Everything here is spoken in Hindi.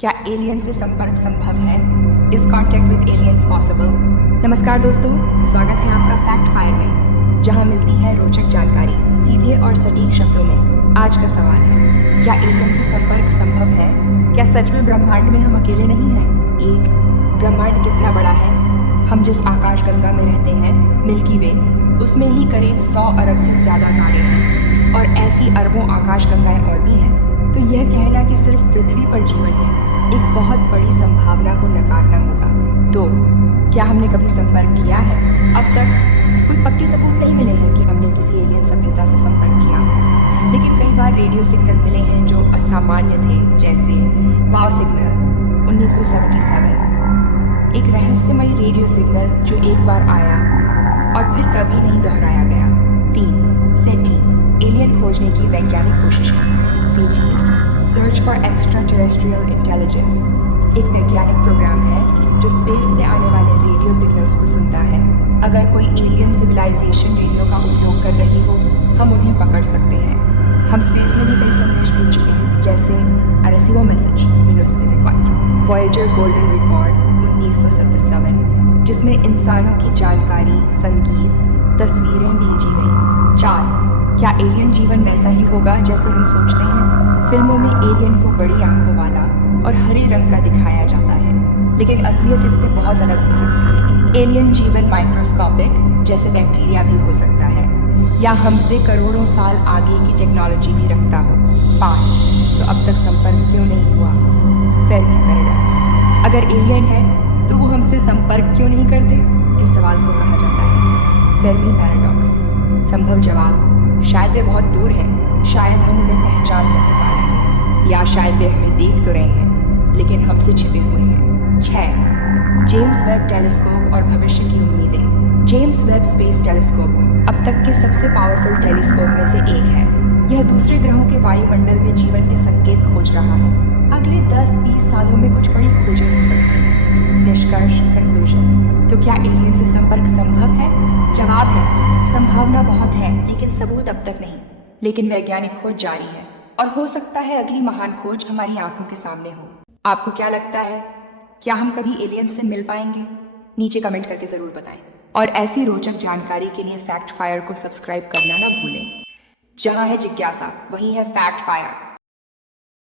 क्या एलियन से संपर्क संभव है? Is contact with aliens possible? नमस्कार दोस्तों, स्वागत है आपका फैक्ट फायर में, जहां मिलती है रोचक जानकारी सीधे और सटीक शब्दों में। आज का सवाल है, क्या एलियन से संपर्क संभव है? क्या सच में ब्रह्मांड में हम अकेले नहीं हैं? एक, ब्रह्मांड कितना बड़ा है? हम जिस आकाश गंगा में रहते हैं, मिल्की वे, उसमें ही करीब 100 अरब से ज्यादा तारे हैं और ऐसी अरबों आकाश गंगाएं और भी हैं। तो यह कहना कि सिर्फ पृथ्वी पर जीवन है, एक बहुत बड़ी संभावना को नकारना होगा। दो, क्या हमने कभी संपर्क किया है? अब तक कोई पक्के सबूत नहीं मिले हैं कि हमने किसी एलियन सभ्यता से संपर्क किया हो, लेकिन कई बार रेडियो सिग्नल मिले हैं जो असामान्य थे, जैसे वाव सिग्नल 1977, एक रहस्यमयी रेडियो सिग्नल जो एक बार आया और फिर कभी नहीं दोहराया गया। तीन, सेटी, एलियन खोजने की वैज्ञानिक कोशिशें। सीटी, search for extra terrestrial intelligence, एक वैज्ञानिक प्रोग्राम है जो स्पेस से आने वाले रेडियो सिग्नल्स को सुनता है। अगर कोई एलियन सिविलाइजेशन रेडियो का उपयोग कर रही हो, हम उन्हें पकड़ सकते हैं। हम स्पेस में भी कई संदेश भेज चुके हैं, जैसे Arecibo message 1974, Voyager golden record 1977, जिसमें इंसानों की जानकारी, संगीत, तस्वीरें भेजी गई। चार, क्या एलियन जीवन वैसा ही होगा जैसे हम सोचते हैं? फिल्मों में एलियन को बड़ी आंखों वाला और हरे रंग का दिखाया जाता है, लेकिन असलियत इससे बहुत अलग हो सकती है। एलियन जीवन माइक्रोस्कोपिक, जैसे बैक्टीरिया भी हो सकता है, या हमसे करोड़ों साल आगे की टेक्नोलॉजी भी रखता हो। 5, तो अब तक संपर्क क्यों नहीं हुआ? फेर्मी पैराडॉक्स, अगर एलियन है तो वो हमसे संपर्क क्यों नहीं करते? इस सवाल को कहा जाता है फेर्मी पैराडॉक्स। संभव जवाब, शायद वे बहुत दूर हैं, शायद हम उन्हें पहचान नहीं पा रहे हैं, या शायद वे हमें देख तो रहे हैं लेकिन हमसे छिपे हुए हैं। 6, जेम्स वेब टेलीस्कोप और भविष्य की उम्मीदें। जेम्स वेब स्पेस टेलीस्कोप अब तक के सबसे पावरफुल टेलीस्कोप में से एक है। यह दूसरे ग्रहों के वायुमंडल में जीवन के संकेत खोज रहा है। अगले 10-20 सालों में कुछ बड़ी खोजें हो सकती हैं। निष्कर्ष, कंक्लूजन, तो क्या एलियन से संपर्क संभव है? जवाब है, संभावना बहुत है, लेकिन सबूत अब तक नहीं। लेकिन वैज्ञानिक खोज जारी है और हो सकता है अगली महान खोज हमारी आंखों के सामने हो। आपको क्या लगता है, क्या हम कभी एलियन से मिल पाएंगे? नीचे कमेंट करके जरूर बताएं। और ऐसी रोचक जानकारी के लिए फैक्ट फायर को सब्सक्राइब करना ना भूलें। जहां है जिज्ञासा, वहीं है फैक्ट फायर।